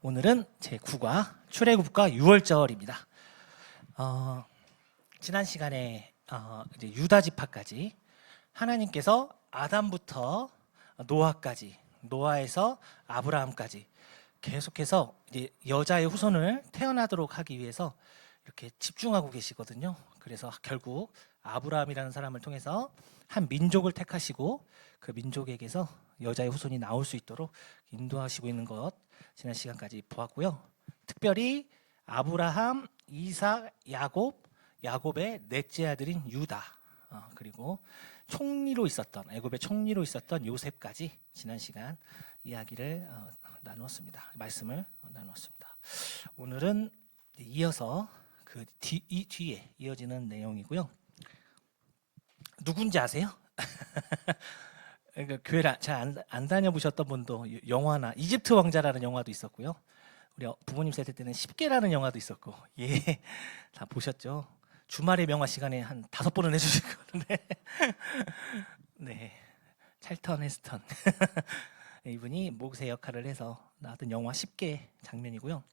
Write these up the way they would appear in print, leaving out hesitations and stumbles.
오늘은 제9과 출애굽과 6월절입니다. 지난 시간에 이제 유다 지파까지 하나님께서 아담부터 노아까지, 노아에서 아브라함까지 계속해서 이제 여자의 후손을 태어나도록 하기 위해서 이렇게 집중하고 계시거든요. 그래서 결국 아브라함이라는 사람을 통해서 한 민족을 택하시고 그 민족에게서 여자의 후손이 나올 수 있도록 인도하시고 있는 것 지난 시간까지 보았고요. 특별히 아브라함, 이삭, 야곱의 넷째 아들인 유다, 그리고 총리로 있었던 애굽의 총리로 있었던 요셉까지 지난 시간 이야기를 나누었습니다. 말씀을 나누었습니다. 오늘은 이어서 이 뒤에 이어지는 내용이고요. 누군지 아세요? 그러니까 교회를 잘 안 다녀보셨던 분도 영화나 이집트 왕자라는 영화도 있었고요. 우리 부모님 세대 때는 10개라는 영화도 있었고, 예, 다 보셨죠? 주말의 명화 시간에 한 5번은 해주실 건데, 네, 찰턴 헤스턴 이분이 모세 역할을 해서 나왔던 영화 10개 장면이고요.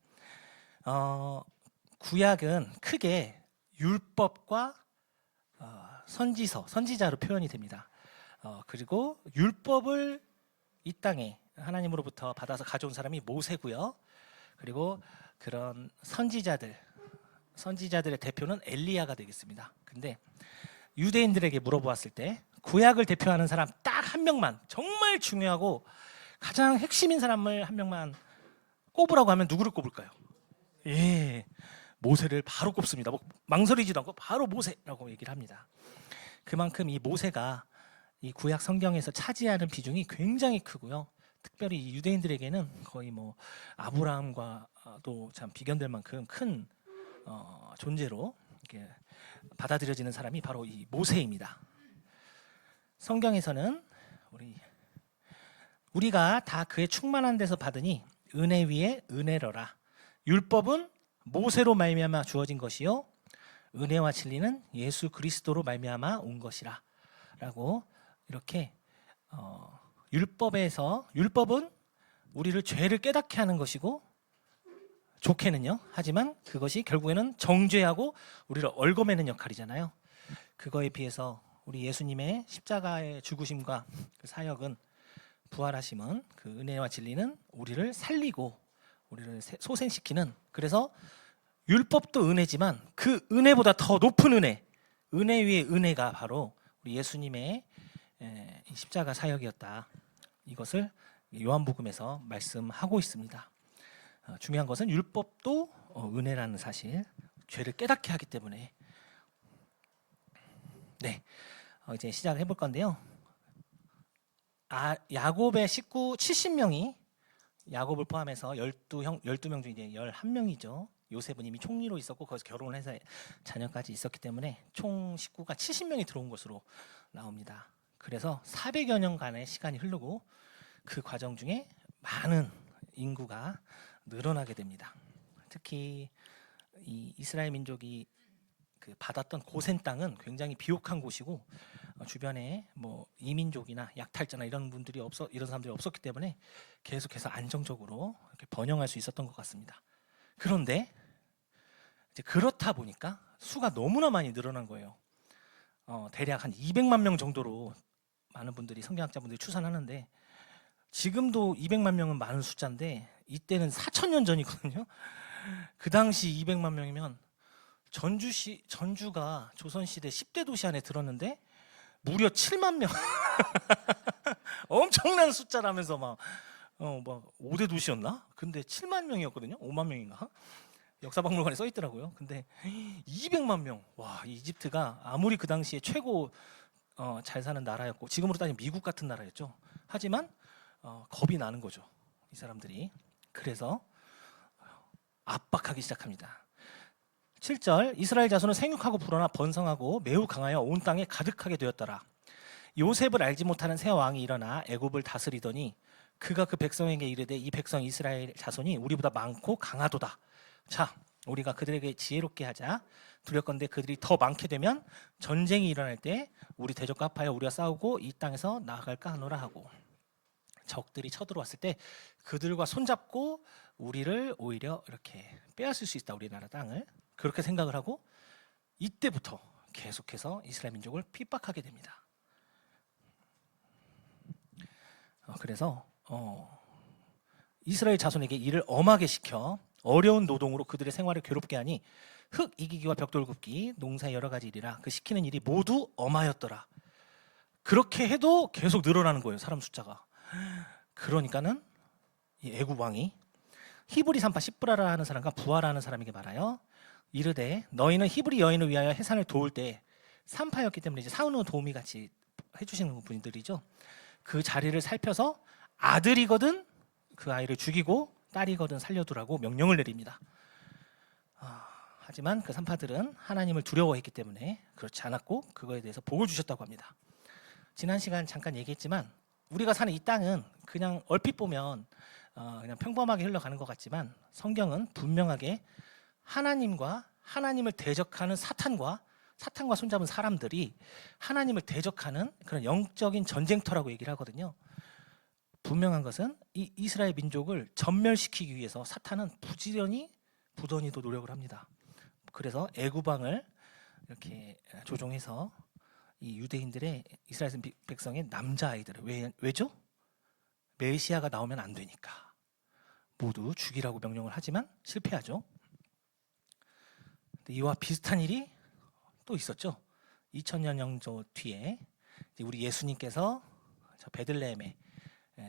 구약은 크게 율법과 선지자로 표현이 됩니다. 그리고 율법을 이 땅에 하나님으로부터 받아서 가져온 사람이 모세고요. 그리고 그런 선지자들의 대표는 엘리야가 되겠습니다. 근데 유대인들에게 물어보았을 때 구약을 대표하는 사람 딱 한 명만, 정말 중요하고 가장 핵심인 사람을 한 명만 꼽으라고 하면 누구를 꼽을까요? 예, 모세를 바로 꼽습니다. 뭐 망설이지도 않고 바로 모세라고 얘기를 합니다. 그만큼 이 모세가 이 구약 성경에서 차지하는 비중이 굉장히 크고요. 특별히 이 유대인들에게는 거의 뭐 아브라함과도 참 비견될 만큼 큰 존재로 이렇게 받아들여지는 사람이 바로 이 모세입니다. 성경에서는 우리가 다 그의 충만한 데서 받으니 은혜 위에 은혜로라. 율법은 모세로 말미암아 주어진 것이요 은혜와 진리는 예수 그리스도로 말미암아 온 것이라. 라고 이렇게 율법은 우리를 죄를 깨닫게 하는 것이고 좋게는요. 하지만 그것이 결국에는 정죄하고 우리를 얽어매는 역할이잖아요. 그거에 비해서 우리 예수님의 십자가의 죽으심과 그 사역은 부활하심은 그 은혜와 진리는 우리를 살리고 우리를 소생시키는, 그래서 율법도 은혜지만 그 은혜보다 더 높은 은혜 위에 은혜가 바로 우리 예수님의 십자가 사역이었다. 이것을 요한복음에서 말씀하고 있습니다. 중요한 것은 율법도 은혜라는 사실, 죄를 깨닫게 하기 때문에. 네, 이제 시작을 해볼 건데요. 야곱의 식구 70명이 야곱을 포함해서 12명 중에 이제 11명이죠. 요셉은 이미 총리로 있었고 거기서 결혼을 해서 자녀까지 있었기 때문에 총 식구가 70명이 들어온 것으로 나옵니다. 그래서 400여 년간의 시간이 흐르고 그 과정 중에 많은 인구가 늘어나게 됩니다. 특히 이 이스라엘 민족이 받았던 고센 땅은 굉장히 비옥한 곳이고 주변에 뭐 이민족이나 약탈자나 이런 사람들이 없었기 때문에 계속해서 안정적으로 이렇게 번영할 수 있었던 것 같습니다. 그런데 이제 그렇다 보니까 수가 너무나 많이 늘어난 거예요. 대략 한 200만 명 정도로 많은 분들이, 성경학자분들이 추산하는데, 지금도 200만 명은 많은 숫자인데 이때는 4,000년 전이거든요. 그 당시 200만 명이면 전주가 조선시대 10대 도시 안에 들었는데 무려 7만 명. 엄청난 숫자라면서 막 5대 도시였나? 근데 7만 명이었거든요. 5만 명인가? 역사박물관에 써 있더라고요. 근데 200만 명. 와, 이집트가 아무리 그 당시에 최고 잘 사는 나라였고 지금으로 따지면 미국 같은 나라였죠. 하지만 겁이 나는 거죠, 이 사람들이. 그래서 압박하기 시작합니다. 7절, 이스라엘 자손은 생육하고 불어나 번성하고 매우 강하여 온 땅에 가득하게 되었더라. 요셉을 알지 못하는 새 왕이 일어나 애굽을 다스리더니 그가 그 백성에게 이르되 이 백성 이스라엘 자손이 우리보다 많고 강하도다. 자, 우리가 그들에게 지혜롭게 하자. 두렵건대 그들이 더 많게 되면 전쟁이 일어날 때 우리 대적과 합하여 우리가 싸우고 이 땅에서 나아갈까 하노라 하고, 적들이 쳐들어왔을 때 그들과 손잡고 우리를 오히려 이렇게 빼앗을 수 있다, 우리나라 땅을. 그렇게 생각을 하고 이때부터 계속해서 이스라엘 민족을 핍박하게 됩니다. 그래서 이스라엘 자손에게 일을 엄하게 시켜 어려운 노동으로 그들의 생활을 괴롭게 하니 흙 이기기와 벽돌 굽기, 농사의 여러 가지 일이라 그 시키는 일이 모두 엄하였더라. 그렇게 해도 계속 늘어나는 거예요, 사람 숫자가. 그러니까는 이 애굽 왕이 히브리 산파 시브라라 하는 사람과 부하라 하는 사람에게 말하여 이르되 너희는 히브리 여인을 위하여 해산을 도울 때 산파였기 때문에 이제 사은우 도우미 같이 해주시는 분들이죠. 그 자리를 살펴서 아들이거든 그 아이를 죽이고 딸이거든 살려두라고 명령을 내립니다. 하지만 그 산파들은 하나님을 두려워했기 때문에 그렇지 않았고 그거에 대해서 복을 주셨다고 합니다. 지난 시간 잠깐 얘기했지만 우리가 사는 이 땅은 그냥 얼핏 보면 그냥 평범하게 흘러가는 것 같지만 성경은 분명하게 하나님과 하나님을 대적하는 사탄과 손잡은 사람들이 하나님을 대적하는 그런 영적인 전쟁터라고 얘기를 하거든요. 분명한 것은 이 이스라엘 민족을 전멸시키기 위해서 사탄은 부지런히도 노력을 합니다. 그래서 애굽 왕을 이렇게 조종해서 이 유대인들의 이스라엘 백성의 남자 아이들을 왜죠? 메시아가 나오면 안 되니까 모두 죽이라고 명령을 하지만 실패하죠. 이와 비슷한 일이 또 있었죠. 2000년 정도 뒤에 우리 예수님께서 베들레헴에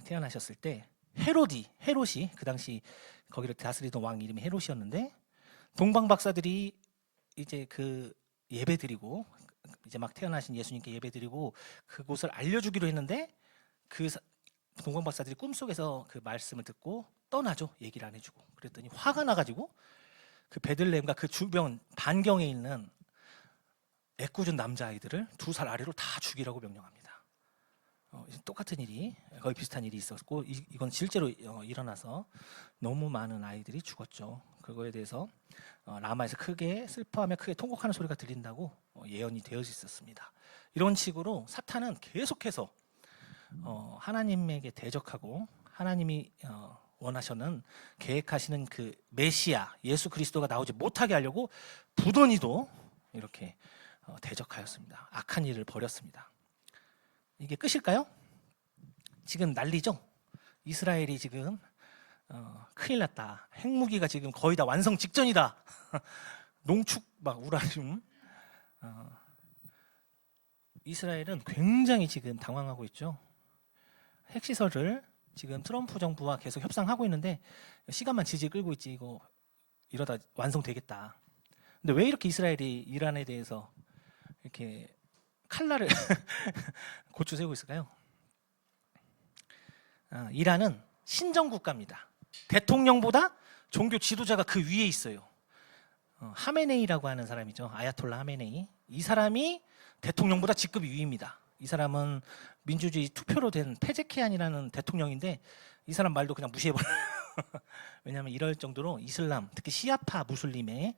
태어나셨을 때 헤롯이 그 당시 거기를 다스리던 왕 이름이 헤롯이었는데 동방 박사들이 이제 그 예배드리고 이제 막 태어나신 예수님께 예배드리고 그곳을 알려주기로 했는데 그 동방 박사들이 꿈속에서 그 말씀을 듣고 떠나죠. 얘기를 안 해주고. 그랬더니 화가 나가지고 그 베들레헴과 그 주변 반경에 있는 애꿎은 남자아이들을 2살 아래로 다 죽이라고 명령합니다. 똑같은 일이 거의 비슷한 일이 있었고 이건 실제로 일어나서 너무 많은 아이들이 죽었죠. 그거에 대해서 라마에서 크게 슬퍼하며 크게 통곡하는 소리가 들린다고 예언이 되어 있었습니다. 이런 식으로 사탄은 계속해서 하나님에게 대적하고 하나님이 원하시는 계획하시는 그 메시아 예수 그리스도가 나오지 못하게 하려고 부던히도 이렇게 대적하였습니다. 악한 일을 벌였습니다. 이게 끝일까요? 지금 난리죠? 이스라엘이 지금 큰일 났다. 핵무기가 지금 거의 다 완성 직전이다. 농축 막 우라늄. 이스라엘은 굉장히 지금 당황하고 있죠. 핵시설을 지금 트럼프 정부와 계속 협상하고 있는데 시간만 질질 끌고 있지 이거 이러다 완성되겠다. 근데 왜 이렇게 이스라엘이 이란에 대해서 이렇게 칼날을 고추 세우고 있을까요? 이란은 신정 국가입니다. 대통령보다 종교 지도자가 그 위에 있어요. 하메네이라고 하는 사람이죠. 아야톨라 하메네이. 이 사람이 대통령보다 직급이 위입니다. 이 사람은 민주주의 투표로 된 페제키안이라는 대통령인데 이 사람 말도 그냥 무시해버려요. 왜냐하면 이럴 정도로 이슬람, 특히 시아파 무슬림의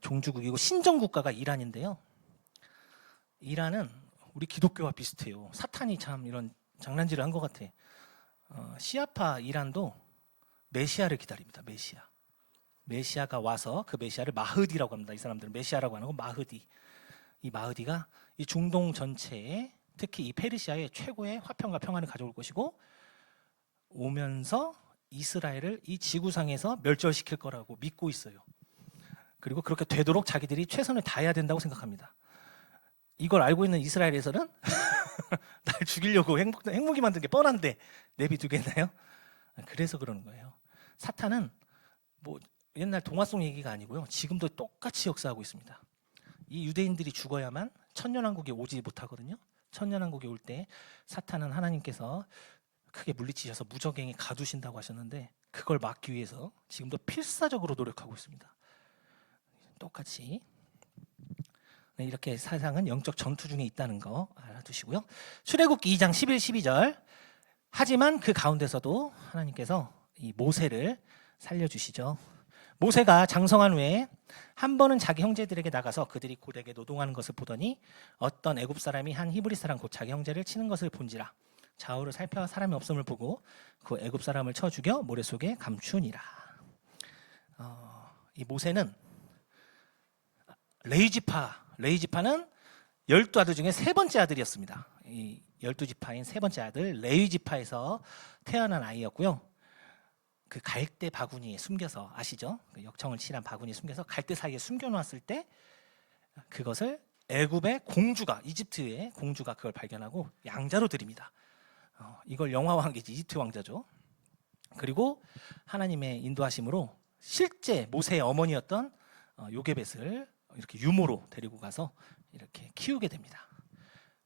종주국이고 신정국가가 이란인데요. 이란은 우리 기독교와 비슷해요. 사탄이 참 이런 장난질을 한 것 같아. 시아파 이란도 메시아를 기다립니다. 메시아가 와서 그 메시아를 마흐디라고 합니다. 이 사람들은 메시아라고 하는 건 마흐디. 이 마흐디가 이 중동 전체에 특히 이 페르시아의 최고의 화평과 평안을 가져올 것이고 오면서 이스라엘을 이 지구상에서 멸절시킬 거라고 믿고 있어요. 그리고 그렇게 되도록 자기들이 최선을 다해야 된다고 생각합니다. 이걸 알고 있는 이스라엘에서는 날 죽이려고 핵무기 만든 게 뻔한데 내비두겠나요? 그래서 그러는 거예요. 사탄은 뭐 옛날 동화 속 얘기가 아니고요. 지금도 똑같이 역사하고 있습니다. 이 유대인들이 죽어야만 천년왕국에 오지 못하거든요. 천년왕국에 올 때 사탄은 하나님께서 크게 물리치셔서 무적행에 가두신다고 하셨는데 그걸 막기 위해서 지금도 필사적으로 노력하고 있습니다. 똑같이. 네, 이렇게 세상은 영적 전투 중에 있다는 거 알아두시고요. 출애굽기 2장 11, 12절. 하지만 그 가운데서도 하나님께서 이 모세를 살려주시죠. 모세가 장성한 후에 한 번은 자기 형제들에게 나가서 그들이 고되게 노동하는 것을 보더니 어떤 애굽 사람이 한 히브리 사람 곧 자기 형제를 치는 것을 본지라. 좌우를 살펴 사람이 없음을 보고 그 애굽 사람을 쳐 죽여 모래 속에 감추니라. 이 모세는 레위 지파는 12아들 중에 세 번째 아들이었습니다. 이 12지파인 세 번째 아들 레위지파에서 태어난 아이였고요. 그 갈대 바구니에 숨겨서, 아시죠? 그 역청을 칠한 바구니에 숨겨서 갈대 사이에 숨겨놓았을 때 그것을 애굽의 공주가, 이집트의 공주가 그걸 발견하고 양자로 드립니다. 이걸 영화 왕기지, 이집트 왕자죠. 그리고 하나님의 인도하심으로 실제 모세의 어머니였던 요게벳을 이렇게 유모로 데리고 가서 이렇게 키우게 됩니다.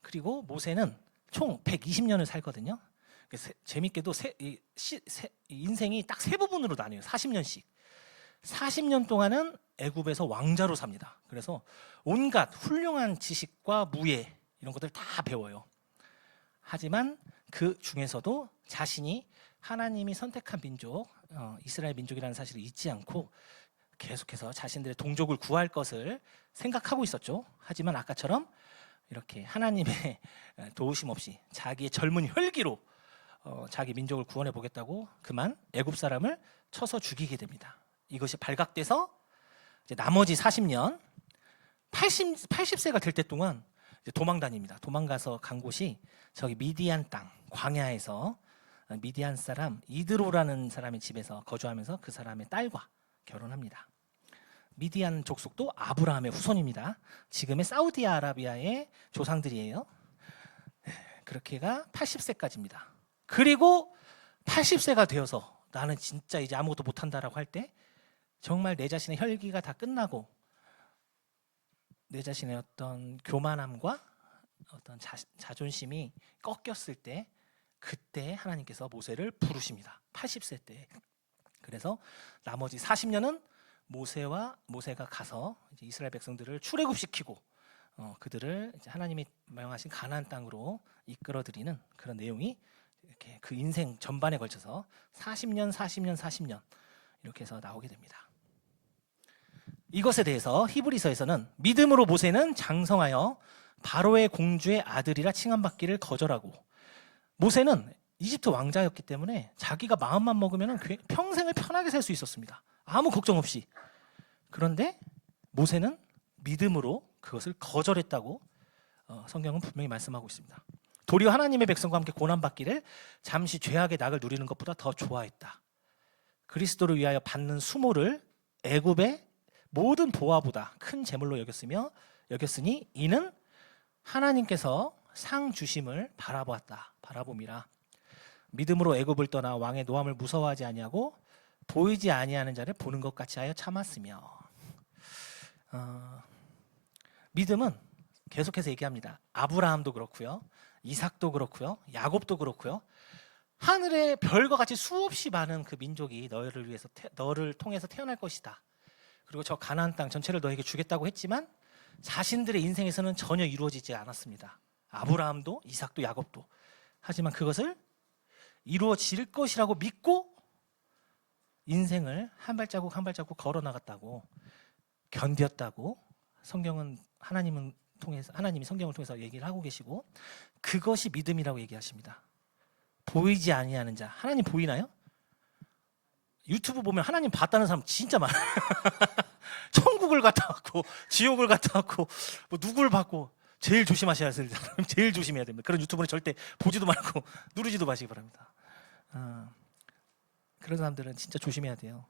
그리고 모세는 총 120년을 살거든요. 재밌게도 인생이 딱 세 부분으로 나뉘어요. 40년씩. 40년 동안은 애굽에서 왕자로 삽니다. 그래서 온갖 훌륭한 지식과 무예 이런 것들 다 배워요. 하지만 그 중에서도 자신이 하나님이 선택한 민족, 이스라엘 민족이라는 사실을 잊지 않고 계속해서 자신들의 동족을 구할 것을 생각하고 있었죠. 하지만 아까처럼 이렇게 하나님의 도우심 없이 자기의 젊은 혈기로 자기 민족을 구원해 보겠다고 그만 애굽 사람을 쳐서 죽이게 됩니다. 이것이 발각돼서 이제 나머지 40년, 80세가 될 때 동안 이제 도망 다닙니다. 도망가서 간 곳이 저기 미디안 땅, 광야에서 미디안 사람 이드로라는 사람의 집에서 거주하면서 그 사람의 딸과 결혼합니다. 미디안 족속도 아브라함의 후손입니다. 지금의 사우디아라비아의 조상들이에요. 그렇게가 80세까지입니다. 그리고 80세가 되어서 나는 진짜 이제 아무것도 못한다라고 할 때 정말 내 자신의 혈기가 다 끝나고 내 자신의 어떤 교만함과 어떤 자존심이 꺾였을 때 그때 하나님께서 모세를 부르십니다. 80세 때. 그래서 나머지 40년은 모세가 가서 이제 이스라엘 백성들을 출애굽시키고 그들을 이제 하나님이 명하신 가나안 땅으로 이끌어들이는 그런 내용이 이렇게 그 인생 전반에 걸쳐서 40년 이렇게 해서 나오게 됩니다. 이것에 대해서 히브리서에서는 믿음으로 모세는 장성하여 바로의 공주의 아들이라 칭함받기를 거절하고, 모세는 이집트 왕자였기 때문에 자기가 마음만 먹으면 평생을 편하게 살 수 있었습니다. 아무 걱정 없이. 그런데 모세는 믿음으로 그것을 거절했다고 성경은 분명히 말씀하고 있습니다. 도리어 하나님의 백성과 함께 고난받기를 잠시 죄악의 낙을 누리는 것보다 더 좋아했다. 그리스도를 위하여 받는 수모를 애굽의 모든 보화보다 큰 재물로 여겼으니 이는 하나님께서 상 주심을 바라봄이라. 믿음으로 애굽을 떠나 왕의 노함을 무서워하지 아니하고 보이지 아니하는 자를 보는 것 같이 하여 참았으며. 믿음은 계속해서 얘기합니다. 아브라함도 그렇고요, 이삭도 그렇고요, 야곱도 그렇고요. 하늘의 별과 같이 수없이 많은 그 민족이 너를 통해서 태어날 것이다. 그리고 저 가나안 땅 전체를 너에게 주겠다고 했지만 자신들의 인생에서는 전혀 이루어지지 않았습니다. 아브라함도 이삭도 야곱도. 하지만 그것을 이루어질 것이라고 믿고 인생을 한 발자국 한 발자국 걸어 나갔다고, 견뎠다고 하나님이 성경을 통해서 얘기를 하고 계시고, 그것이 믿음이라고 얘기하십니다. 보이지 아니하는 자. 하나님 보이나요? 유튜브 보면 하나님 봤다는 사람 진짜 많아요. 천국을 갔다 왔고 지옥을 갔다 왔고 뭐 누구를 봤고. 제일 조심하셔야 됩니다. 제일 조심해야 됩니다. 그런 유튜브는 절대 보지도 말고 누르지도 마시기 바랍니다. 그런 사람들은 진짜 조심해야 돼요.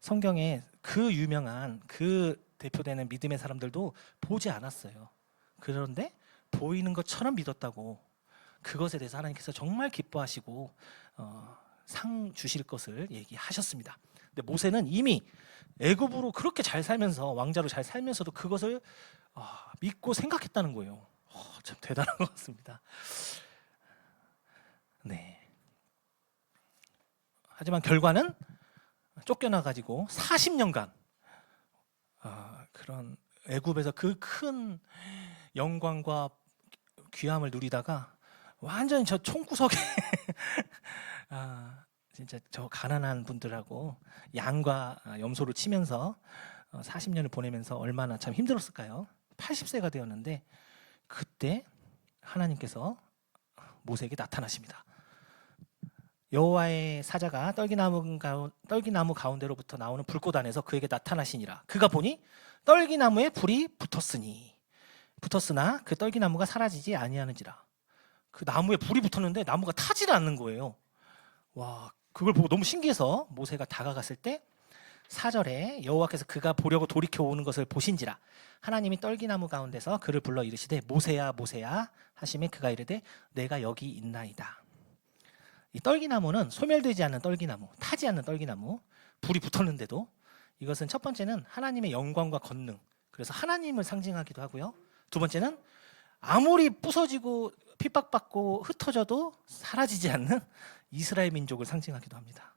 성경에 그 유명한 그 대표되는 믿음의 사람들도 보지 않았어요. 그런데 보이는 것처럼 믿었다고, 그것에 대해서 하나님께서 정말 기뻐하시고 상 주실 것을 얘기하셨습니다. 근데 모세는 이미 애굽으로 그렇게 잘 살면서, 왕자로 잘 살면서도 그것을 믿고 생각했다는 거예요. 참 대단한 것 같습니다. 네. 하지만 결과는 쫓겨나가지고 40년간 그런 애굽에서 그 큰 영광과 귀함을 누리다가 완전히 저 총구석에 진짜 저 가난한 분들하고 양과 염소를 치면서 40년을 보내면서 얼마나 참 힘들었을까요? 80세가 되었는데 그때 하나님께서 모세에게 나타나십니다. 여호와의 사자가 떨기나무 가운데로부터 나오는 불꽃 안에서 그에게 나타나시니라. 그가 보니 떨기나무에 불이 붙었으나 그 떨기나무가 사라지지 아니하는지라. 그 나무에 불이 붙었는데 나무가 타지를 않는 거예요. 와, 그걸 보고 너무 신기해서 모세가 다가갔을 때 4절에 여호와께서 그가 보려고 돌이켜 오는 것을 보신지라. 하나님이 떨기나무 가운데서 그를 불러 이르시되 모세야 모세야 하시매 그가 이르되 내가 여기 있나이다. 이 떨기나무는 소멸되지 않는 떨기나무, 타지 않는 떨기나무, 불이 붙었는데도 이것은 첫 번째는 하나님의 영광과 권능, 그래서 하나님을 상징하기도 하고요. 두 번째는 아무리 부서지고 핍박받고 흩어져도 사라지지 않는 이스라엘 민족을 상징하기도 합니다.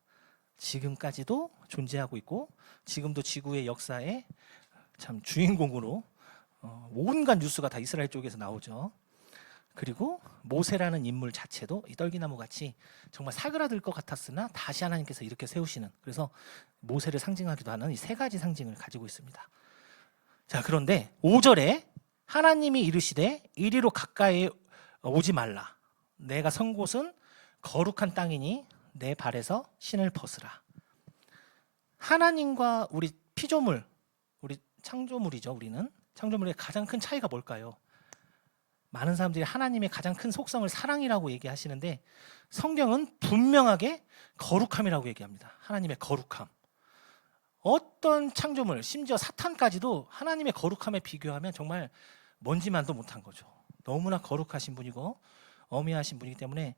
지금까지도 존재하고 있고 지금도 지구의 역사에 참 주인공으로 온갖 뉴스가 다 이스라엘 쪽에서 나오죠. 그리고 모세라는 인물 자체도 이 떨기나무 같이 정말 사그라들 것 같았으나 다시 하나님께서 이렇게 세우시는, 그래서 모세를 상징하기도 하는 이 세 가지 상징을 가지고 있습니다. 자, 그런데 5절에 하나님이 이르시되 이리로 가까이 오지 말라. 내가 선 곳은 거룩한 땅이니 내 발에서 신을 벗으라. 하나님과 우리 피조물, 우리 창조물이죠. 우리는 창조물의 가장 큰 차이가 뭘까요? 많은 사람들이 하나님의 가장 큰 속성을 사랑이라고 얘기하시는데 성경은 분명하게 거룩함이라고 얘기합니다. 하나님의 거룩함. 어떤 창조물, 심지어 사탄까지도 하나님의 거룩함에 비교하면 정말 먼지만도 못한 거죠. 너무나 거룩하신 분이고 어미하신 분이기 때문에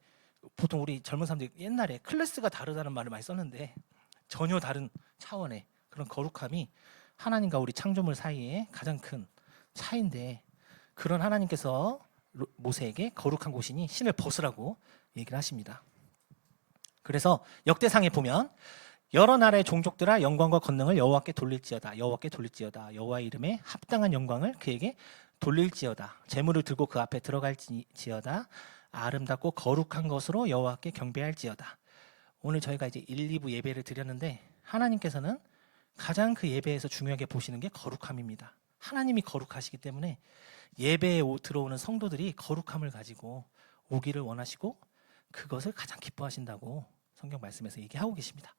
보통 우리 젊은 사람들이 옛날에 클래스가 다르다는 말을 많이 썼는데 전혀 다른 차원의 그런 거룩함이 하나님과 우리 창조물 사이에 가장 큰 차이인데, 그런 하나님께서 모세에게 거룩한 곳이니 신을 벗으라고 얘기를 하십니다. 그래서 역대상에 보면 여러 나라의 종족들아 영광과 권능을 여호와께 돌릴지어다. 여호와께 돌릴지어다. 여호와의 이름에 합당한 영광을 그에게 돌릴지어다. 재물을 들고 그 앞에 들어갈지어다. 아름답고 거룩한 것으로 여호와께 경배할지어다. 오늘 저희가 이제 1, 2부 예배를 드렸는데 하나님께서는 가장 그 예배에서 중요하게 보시는 게 거룩함입니다. 하나님이 거룩하시기 때문에 예배에 들어오는 성도들이 거룩함을 가지고 오기를 원하시고 그것을 가장 기뻐하신다고 성경 말씀에서 얘기하고 계십니다.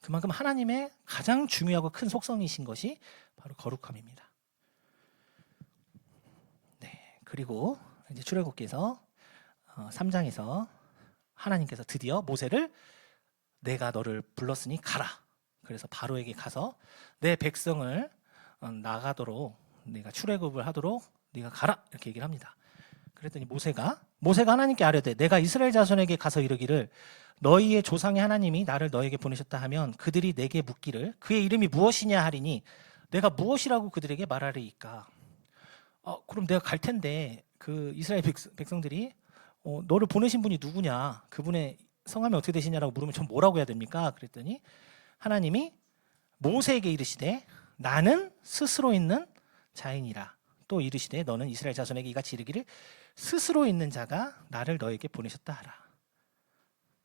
그만큼 하나님의 가장 중요하고 큰 속성이신 것이 바로 거룩함입니다. 네, 그리고 이제 출애굽기에서 3장에서 하나님께서 드디어 모세를 내가 너를 불렀으니 가라. 그래서 바로에게 가서 내 백성을 나가도록 내가 출애굽을 하도록 네가 가라 이렇게 얘기를 합니다. 그랬더니 모세가 하나님께 아뢰되 내가 이스라엘 자손에게 가서 이르기를 너희의 조상의 하나님이 나를 너에게 보내셨다 하면 그들이 내게 묻기를 그의 이름이 무엇이냐 하리니 내가 무엇이라고 그들에게 말하리이까. 그럼 내가 갈 텐데 그 이스라엘 백성들이 너를 보내신 분이 누구냐, 그분의 성함이 어떻게 되시냐라고 물으면 전 뭐라고 해야 됩니까? 그랬더니 하나님이 모세에게 이르시되 나는 스스로 있는 자이니라. 또 이르시되 너는 이스라엘 자손에게 이같이 이르기를 스스로 있는 자가 나를 너에게 보내셨다 하라.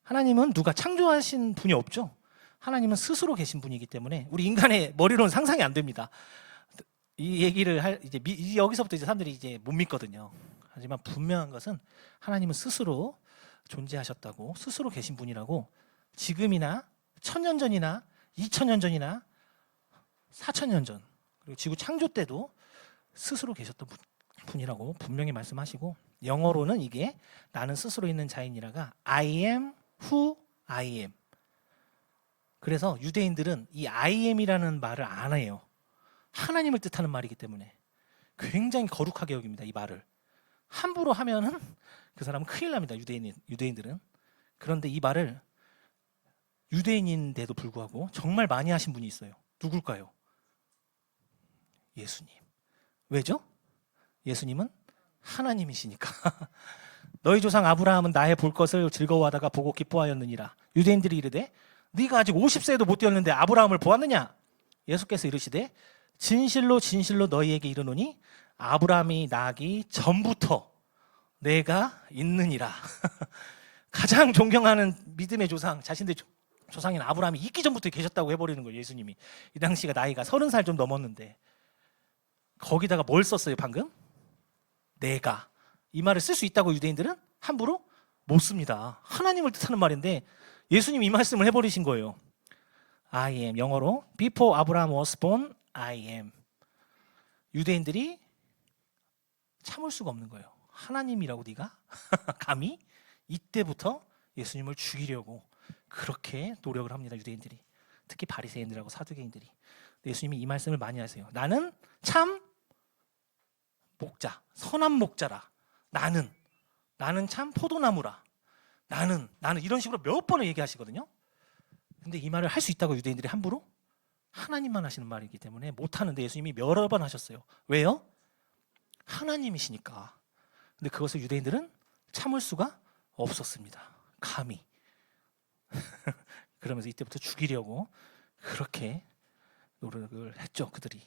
하나님은 누가 창조하신 분이 없죠. 하나님은 스스로 계신 분이기 때문에 우리 인간의 머리로는 상상이 안 됩니다. 이 얘기를 여기서부터 이제 사람들이 이제 못 믿거든요. 하지만 분명한 것은 하나님은 스스로 존재하셨다고, 스스로 계신 분이라고, 지금이나 1000년 전이나 2000년 전이나 4000년 전, 그리고 지구 창조 때도 스스로 계셨던 분이라고 분명히 말씀하시고, 영어로는 이게 나는 스스로 있는 자이니라가 I am who I am. 그래서 유대인들은 이 I am이라는 말을 안 해요. 하나님을 뜻하는 말이기 때문에 굉장히 거룩하게 여깁니다. 이 말을 함부로 하면은 그 사람은 큰일 납니다. 유대인들은. 그런데 이 말을 유대인인데도 불구하고 정말 많이 하신 분이 있어요. 누굴까요? 예수님. 왜죠? 예수님은 하나님이시니까. 너희 조상 아브라함은 나의 볼 것을 즐거워하다가 보고 기뻐하였느니라. 유대인들이 이르되 네가 아직 50세도 못 되었는데 아브라함을 보았느냐? 예수께서 이르시되 진실로 진실로 너희에게 이르노니 아브라함이 나기 전부터 내가 있느니라. 가장 존경하는 믿음의 조상, 자신들 조상인 아브라함이 있기 전부터 계셨다고 해버리는 거예요. 예수님이. 이 당시가 나이가 30살 좀 넘었는데 거기다가 뭘 썼어요 방금? 내가. 이 말을 쓸 수 있다고 유대인들은 함부로 못 씁니다. 하나님을 뜻하는 말인데 예수님 이 말씀을 해버리신 거예요. I am, 영어로 Before Abraham was born, I am. 유대인들이 참을 수가 없는 거예요. 하나님이라고 네가? 감히? 이때부터 예수님을 죽이려고 그렇게 노력을 합니다. 유대인들이. 특히 바리새인들하고 사두개인들이. 예수님이 이 말씀을 많이 하세요. 나는 참 목자, 선한 목자라. 나는 참 포도나무라. 나는 이런 식으로 몇 번을 얘기하시거든요. 근데 이 말을 할 수 있다고 유대인들이 함부로? 하나님만 하시는 말이기 때문에 못하는데 예수님이 여러 번 하셨어요. 왜요? 하나님이시니까. 근데 그것을 유대인들은 참을 수가 없었습니다. 감히. 그러면서 이때부터 죽이려고 그렇게 노력을 했죠, 그들이.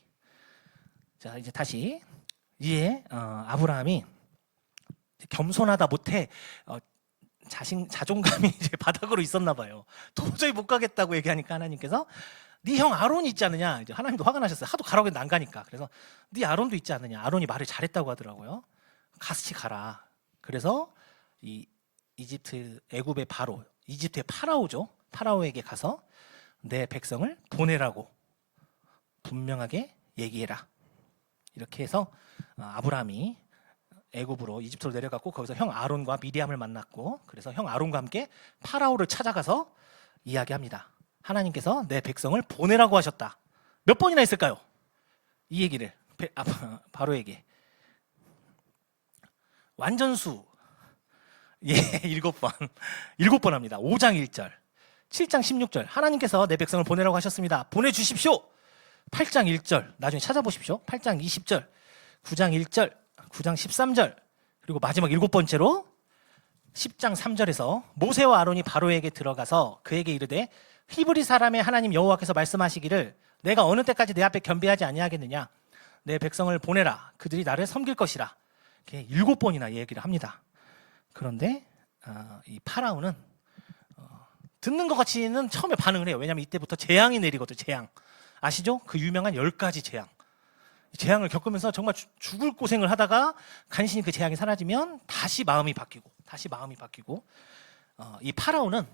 자, 이제 다시 아브라함이 겸손하다 못해 자존감이 이제 바닥으로 있었나 봐요. 도저히 못 가겠다고 얘기하니까 하나님께서 네 형 아론이 있지 않느냐. 이제 하나님도 화가 나셨어요. 하도 가라고 했는데 안 가니까. 그래서 네 아론도 있지 않느냐. 아론이 말을 잘했다고 하더라고요. 같이 가라. 그래서 이 애굽의 이집트의 파라오죠. 파라오에게 가서 내 백성을 보내라고 분명하게 얘기해라. 이렇게 해서 아브라함이 애굽으로 이집트로 내려갔고 거기서 형 아론과 미리암을 만났고 그래서 형 아론과 함께 파라오를 찾아가서 이야기합니다. 하나님께서 내 백성을 보내라고 하셨다. 몇 번이나 했을까요? 이 얘기를 바로에게. 완전수 7번 7번 합니다. 5장 1절 7장 16절 하나님께서 내 백성을 보내라고 하셨습니다. 보내주십시오. 8장 1절 나중에 찾아보십시오. 8장 20절 9장 1절 9장 13절 그리고 마지막 7번째로 10장 3절에서 모세와 아론이 바로에게 들어가서 그에게 이르되 히브리 사람의 하나님 여호와께서 말씀하시기를 내가 어느 때까지 내 앞에 겸비하지 아니하겠느냐. 내 백성을 보내라. 그들이 나를 섬길 것이라. 이렇게 7번이나 얘기를 합니다. 그런데 이 파라오는 듣는 것 같이는 처음에 반응을 해요. 왜냐하면 이때부터 재앙이 내리거든요. 재앙. 아시죠? 그 유명한 10가지 재앙. 재앙을 겪으면서 정말 죽을 고생을 하다가 간신히 그 재앙이 사라지면 다시 마음이 바뀌고 이 파라오는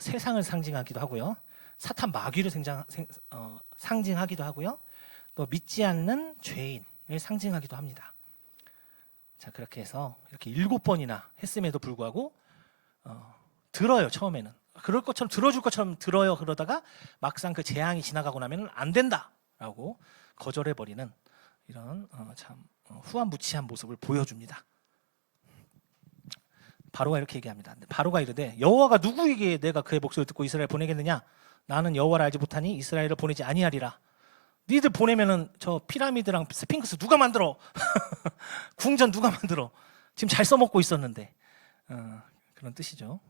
세상을 상징하기도 하고요. 사탄 마귀를 상징하기도 하고요. 또 믿지 않는 죄인을 상징하기도 합니다. 자, 그렇게 해서 이렇게 7번이나 했음에도 불구하고 들어요. 처음에는 그럴 것처럼 들어줄 것처럼 들어요. 그러다가 막상 그 재앙이 지나가고 나면 안 된다라고 거절해버리는 이런 참 후한무치한 모습을 보여줍니다. 바로가 이렇게 얘기합니다. 바로가 이르되 여호와가 누구에게 내가 그의 목소리를 듣고 이스라엘 보내겠느냐? 나는 여호와를 알지 못하니 이스라엘을 보내지 아니하리라. 니들 보내면은 저 피라미드랑 스핑크스 누가 만들어? 궁전 누가 만들어? 지금 잘 써먹고 있었는데 그런 뜻이죠.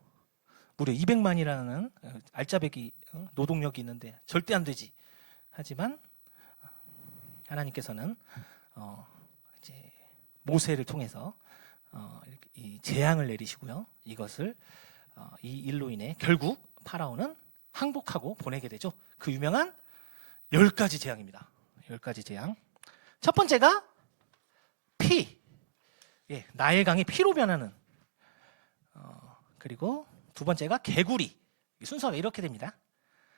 무려 200만이라는 알짜배기 노동력이 있는데 절대 안 되지. 하지만 하나님께서는 이제 모세를 통해서 이 재앙을 내리시고요. 이것을 이 일로 인해 결국 파라오는 항복하고 보내게 되죠. 그 유명한 10가지 재앙입니다. 10가지 재앙. 첫 번째가 피. 나일강이 피로 변하는. 그리고 두 번째가 개구리. 순서가 이렇게 됩니다.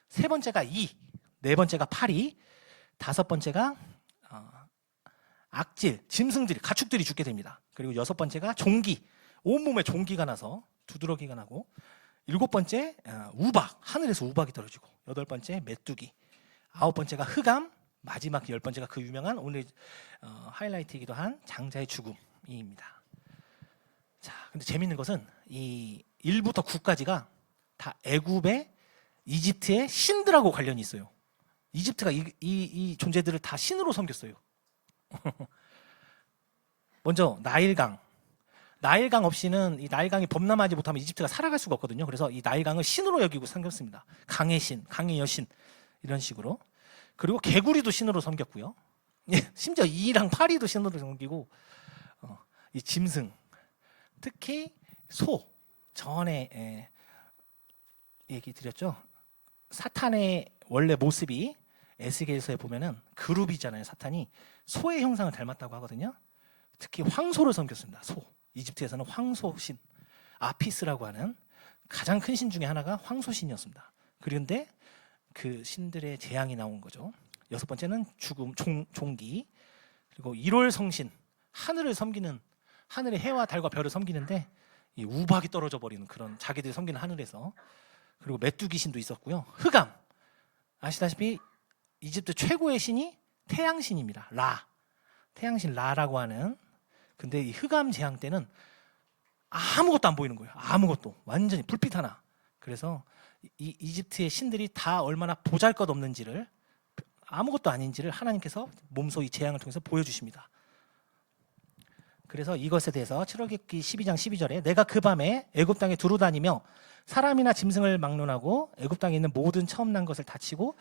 세 번째가 네 번째가 파리, 다섯 번째가 악질, 짐승들이, 가축들이 죽게 됩니다. 그리고 여섯 번째가 종기, 온몸에 종기가 나서 두드러기가 나고, 일곱 번째 우박, 하늘에서 우박이 떨어지고, 여덟 번째 메뚜기, 아홉 번째가 흑암, 마지막 10번째가 그 유명한 오늘 하이라이트이기도 한 장자의 죽음입니다. 자, 근데 재밌는 것은 이 1부터 9까지가 다 애굽의 이집트의 신들하고 관련이 있어요. 이집트가 이 존재들을 다 신으로 섬겼어요. 먼저 나일강 없이는, 이 나일강이 범람하지 못하면 이집트가 살아갈 수가 없거든요. 그래서 이 나일강을 신으로 여기고 섬겼습니다. 강의 신, 강의 여신, 이런 식으로. 그리고 개구리도 신으로 섬겼고요. 심지어 이랑 파리도 신으로 섬기고, 이 짐승, 특히 소, 전에 얘기 드렸죠. 사탄의 원래 모습이 에스겔서에 보면은 그룹이잖아요. 사탄이 소의 형상을 닮았다고 하거든요. 특히 황소를 섬겼습니다. 소. 이집트에서는 황소신. 아피스라고 하는 가장 큰 신 중에 하나가 황소신이었습니다. 그런데 그 신들의 재앙이 나온 거죠. 6번째는 죽음, 종기. 그리고 1월 성신, 하늘을 섬기는, 하늘의 해와 달과 별을 섬기는데 이 우박이 떨어져 버리는 그런, 자기들이 섬기는 하늘에서. 그리고 메뚜기 신도 있었고요. 흑암, 아시다시피 이집트 최고의 신이 태양신입니다. 라, 태양신 라라고 하는. 근데 이 흑암 재앙 때는 아무것도 안 보이는 거예요. 아무것도, 완전히 불빛 하나. 그래서 이 이집트의 신들이 다 얼마나 보잘것없는지를, 아무것도 아닌지를 하나님께서 몸소 이 재앙을 통해서 보여주십니다. 그래서 이것에 대해서 출애굽기 12장 12절에 내가 그 밤에 애굽 땅에 두루 다니며 사람이나 짐승을 막론하고 애굽 땅에 있는 모든 처음 난 것을 다치고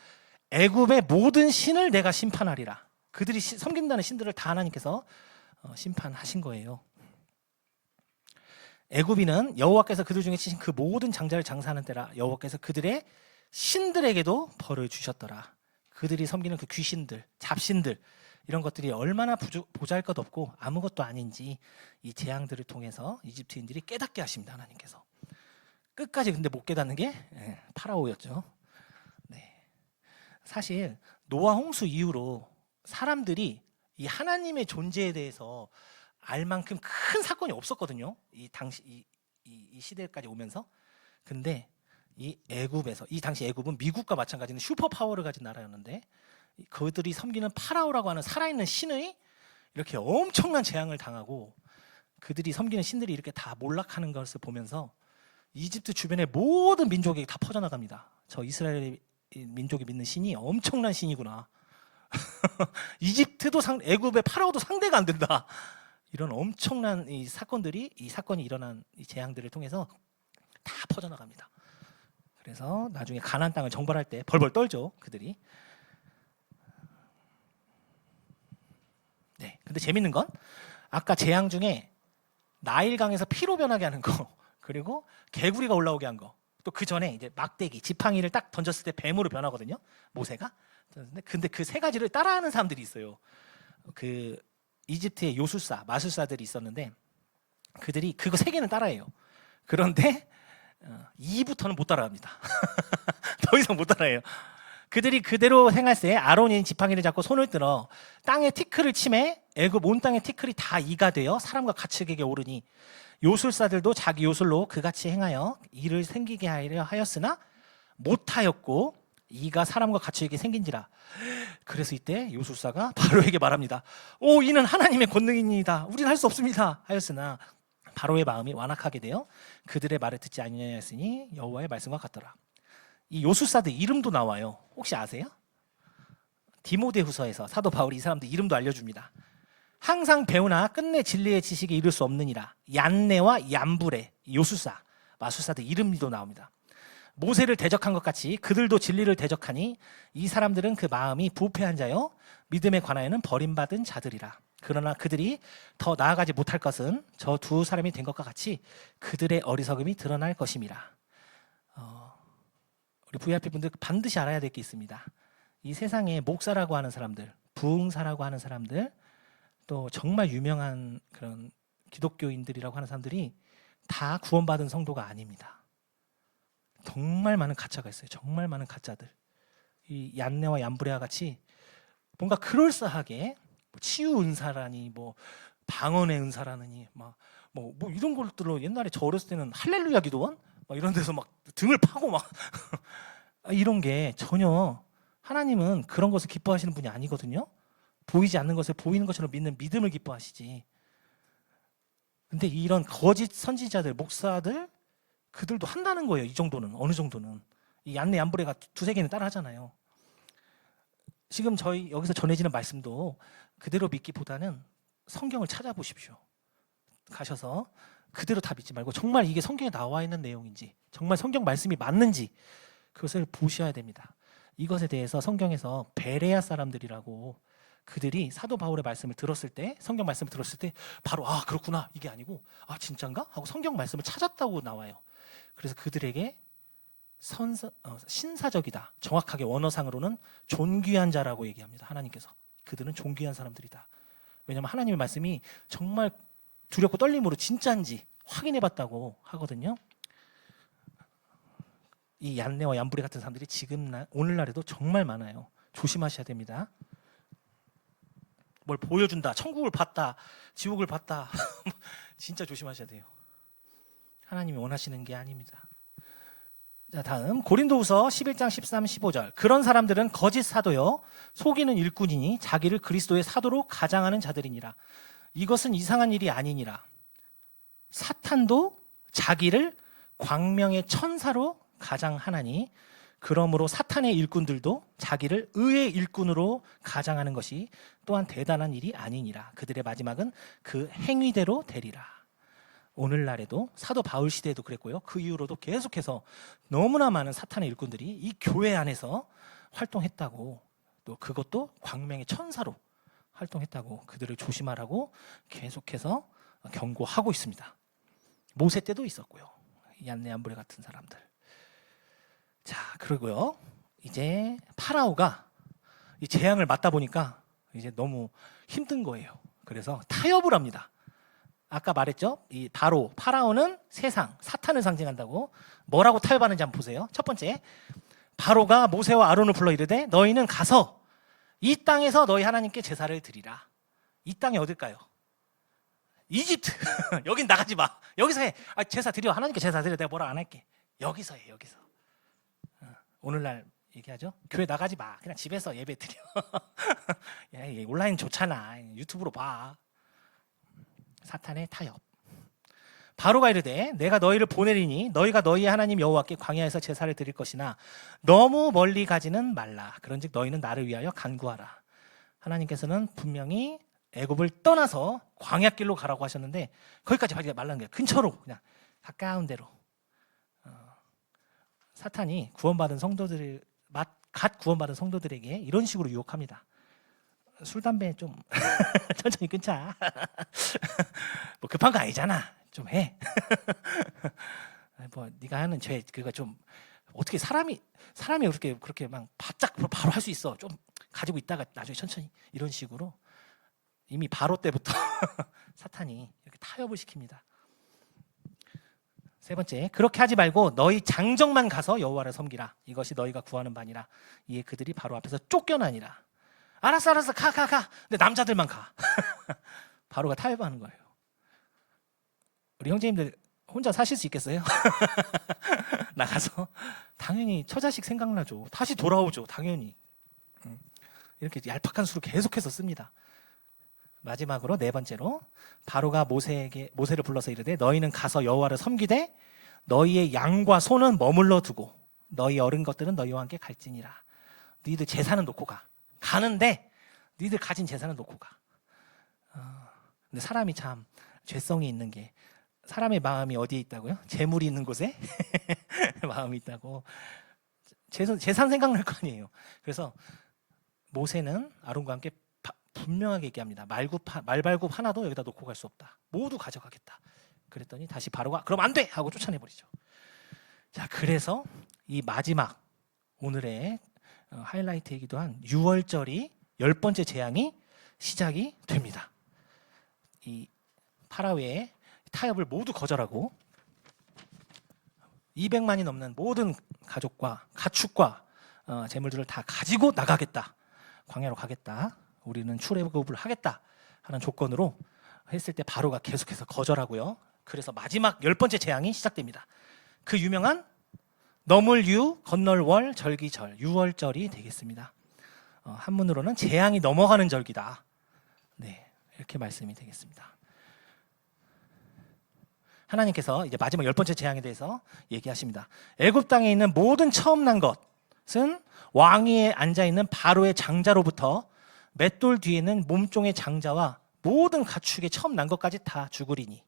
애굽의 모든 신을 내가 심판하리라. 그들이 섬긴다는 신들을 다 하나님께서 심판하신 거예요. 애굽인은 여호와께서 그들 중에 치신 그 모든 장자를 장사하는 때라. 여호와께서 그들의 신들에게도 벌을 주셨더라. 그들이 섬기는 그 귀신들, 잡신들, 이런 것들이 얼마나 보잘것없고 아무것도 아닌지 이 재앙들을 통해서 이집트인들이 깨닫게 하십니다. 하나님께서. 끝까지 근데 못 깨닫는 게 파라오였죠. 네. 사실 노아 홍수 이후로 사람들이 이 하나님의 존재에 대해서 알 만큼 큰 사건이 없었거든요. 이 당시 이 시대까지 오면서. 근데 이 애굽에서, 이 당시 애굽은 미국과 마찬가지로 슈퍼 파워를 가진 나라였는데 그들이 섬기는 파라오라고 하는 살아있는 신의 이렇게 엄청난 재앙을 당하고 그들이 섬기는 신들이 이렇게 다 몰락하는 것을 보면서 이집트 주변의 모든 민족이 다 퍼져나갑니다. 저 이스라엘 민족이 믿는 신이 엄청난 신이구나. 이집트도 애굽의 파라오도 상대가 안 된다. 이런 엄청난 이 사건이 일어난 이 재앙들을 통해서 다 퍼져나갑니다. 그래서 나중에 가나안 땅을 정벌할 때 벌벌 떨죠, 그들이. 네. 근데 재밌는 건 아까 재앙 중에 나일강에서 피로 변하게 하는 거, 그리고 개구리가 올라오게 한 거, 또 그 전에 이제 막대기, 지팡이를 딱 던졌을 때 뱀으로 변하거든요, 모세가. 근데 그 세 가지를 따라하는 사람들이 있어요. 그 이집트의 요술사, 마술사들이 있었는데 그들이 그거 세 개는 따라해요. 그런데 2부터는 못 따라합니다. 더 이상 못 따라해요. 그들이 그대로 행할세 아론이 지팡이를 잡고 손을 들어 땅에 티끌을 치매 애굽 온 땅의 티끌이 다 이가 되어 사람과 가축에게 오르니 요술사들도 자기 요술로 그같이 행하여 이를 생기게 하려 하였으나 못하였고 이가 사람과 가축에게 생긴지라. 그래서 이때 요술사가 바로에게 말합니다. 오, 이는 하나님의 권능이니이다. 우리는 할 수 없습니다. 하였으나 바로의 마음이 완악하게 되어 그들의 말을 듣지 아니하였으니 여호와의 말씀과 같더라. 이 요술사들 이름도 나와요. 혹시 아세요? 디모데후서에서 사도 바울이 이 사람들 이름도 알려줍니다. 항상 배우나 끝내 진리의 지식에 이를 수 없느니라. 얀네와 얀불의 요술사, 마술사들 이름도 나옵니다. 모세를 대적한 것 같이 그들도 진리를 대적하니 이 사람들은 그 마음이 부패한 자요 믿음에 관하여는 버림받은 자들이라. 그러나 그들이 더 나아가지 못할 것은 저 두 사람이 된 것과 같이 그들의 어리석음이 드러날 것임이라. 우리 VIP 분들 반드시 알아야 될 게 있습니다. 이 세상에 목사라고 하는 사람들, 부흥사라고 하는 사람들, 또 정말 유명한 그런 기독교인들이라고 하는 사람들이 다 구원받은 성도가 아닙니다. 정말 많은 가짜가 있어요. 정말 많은 가짜들. 이 얀네와 얀브레와 같이 뭔가 그럴싸하게 치유 은사라니, 뭐 방언의 은사라느니, 뭐 이런 것들로 옛날에 저 어렸을 때는 할렐루야 기도원 막 이런 데서 막 등을 파고 막 이런 게 전혀 하나님은 그런 것을 기뻐하시는 분이 아니거든요. 보이지 않는 것을 보이는 것처럼 믿는 믿음을 기뻐하시지. 근데 이런 거짓 선지자들, 목사들 그들도 한다는 거예요. 이 정도는, 어느 정도는. 이 얀네 얀브레가 두세 개는 따라 하잖아요. 지금 저희 여기서 전해지는 말씀도 그대로 믿기보다는 성경을 찾아보십시오. 가셔서 그대로 다 믿지 말고 정말 이게 성경에 나와 있는 내용인지, 정말 성경 말씀이 맞는지 그것을 보셔야 됩니다. 이것에 대해서 성경에서 베레아 사람들이라고, 그들이 사도 바울의 말씀을 들었을 때, 성경 말씀을 들었을 때 바로 아 그렇구나 이게 아니고 아 진짠가? 하고 성경 말씀을 찾았다고 나와요. 그래서 그들에게 신사적이다. 정확하게 원어상으로는 존귀한 자라고 얘기합니다. 하나님께서. 그들은 존귀한 사람들이다. 왜냐하면 하나님의 말씀이 정말 두렵고 떨림으로 진짜인지 확인해봤다고 하거든요. 이 얀네와 얀브레 같은 사람들이 오늘날에도 정말 많아요. 조심하셔야 됩니다. 뭘 보여준다, 천국을 봤다, 지옥을 봤다. 진짜 조심하셔야 돼요. 하나님이 원하시는 게 아닙니다. 자, 다음 고린도후서 11장 13, 15절. 그런 사람들은 거짓 사도요 속이는 일꾼이니 자기를 그리스도의 사도로 가장하는 자들이니라. 이것은 이상한 일이 아니니라. 사탄도 자기를 광명의 천사로 가장하나니 그러므로 사탄의 일꾼들도 자기를 의의 일꾼으로 가장하는 것이 또한 대단한 일이 아니니라. 그들의 마지막은 그 행위대로 되리라. 오늘날에도 사도 바울 시대에도 그랬고요. 그 이후로도 계속해서 너무나 많은 사탄의 일꾼들이 이 교회 안에서 활동했다고, 또 그것도 광명의 천사로 활동했다고, 그들을 조심하라고 계속해서 경고하고 있습니다. 모세 때도 있었고요. 얀네 얀브레 같은 사람들. 자, 그리고요. 이제 파라오가 이 재앙을 맞다 보니까 이제 너무 힘든 거예요. 그래서 타협을 합니다. 아까 말했죠? 이 파라오는 세상, 사탄을 상징한다고. 뭐라고 타협하는지 한번 보세요. 첫 번째, 바로가 모세와 아론을 불러 이르되 너희는 가서 이 땅에서 너희 하나님께 제사를 드리라. 이 땅이 어딜까요? 이집트. 여긴 나가지 마. 여기서 해. 제사 드려. 하나님께 제사 드려. 내가 뭐라 안 할게. 여기서 해. 여기서. 오늘날 얘기하죠. 교회 나가지 마. 그냥 집에서 예배 드려. 야, 온라인 좋잖아. 유튜브로 봐. 사탄의 타협. 바로가 이르되 내가 너희를 보내리니 너희가 너희의 하나님 여호와께 광야에서 제사를 드릴 것이나 너무 멀리 가지는 말라. 그런즉 너희는 나를 위하여 간구하라. 하나님께서는 분명히 애굽을 떠나서 광야길로 가라고 하셨는데 거기까지 가지 말라는 거예요. 근처로, 그냥 가까운 데로. 사탄이 갓 구원받은 성도들에게 이런 식으로 유혹합니다. 술, 담배 좀 천천히 끊자. 뭐 급한 거 아니잖아. 좀 해. 뭐 네가 하는 죄 그거 좀 어떻게 사람이 어떻게 그렇게 막 바짝 바로 할 수 있어. 좀 가지고 있다가 나중에 천천히, 이런 식으로 이미 바로 때부터 사탄이 이렇게 타협을 시킵니다. 세 번째, 그렇게 하지 말고 너희 장정만 가서 여호와를 섬기라. 이것이 너희가 구하는 바니라. 이에 그들이 바로 앞에서 쫓겨나니라. 알았어 가. 근데 남자들만 가. 바로가 타협하는 거예요. 우리 형제님들 혼자 사실 수 있겠어요? 나가서 당연히 처자식 생각나죠. 다시 돌아오죠. 당연히. 이렇게 얄팍한 수를 계속해서 씁니다. 마지막으로 네 번째로 바로가 모세를 불러서 이르되 너희는 가서 여호와를 섬기되 너희의 양과 소는 머물러 두고 너희 어린 것들은 너희와 함께 갈지니라. 너희들 재산은 놓고 가는데 너희들 가진 재산은 놓고 가. 근데 사람이 참 죄성이 있는 게, 사람의 마음이 어디에 있다고요? 재물이 있는 곳에 마음이 있다고. 재산 생각날 거 아니에요. 그래서 모세는 아론과 함께 분명하게 얘기합니다. 말발굽 하나도 여기다 놓고 갈 수 없다. 모두 가져가겠다. 그랬더니 다시 바로가 그럼 안 돼! 하고 쫓아내버리죠. 자, 그래서 이 마지막 오늘의 하이라이트이기도 한 6월절이 10번째 재앙이 시작이 됩니다. 이 파라오의 타협을 모두 거절하고 200만이 넘는 모든 가족과 가축과 재물들을 다 가지고 나가겠다. 광야로 가겠다. 우리는 출애굽을 하겠다 하는 조건으로 했을 때 바로가 계속해서 거절하고요. 그래서 마지막 10번째 재앙이 시작됩니다. 그 유명한 넘을 유 건널 월 절기절 6월절이 되겠습니다. 한문으로는 재앙이 넘어가는 절기다. 네, 이렇게 말씀이 되겠습니다. 하나님께서 이제 마지막 10번째 재앙에 대해서 얘기하십니다. 애굽 땅에 있는 모든 처음 난 것은 왕위에 앉아 있는 바로의 장자로부터 맷돌 뒤에는 몸종의 장자와 모든 가축의 처음 난 것까지 다 죽으리니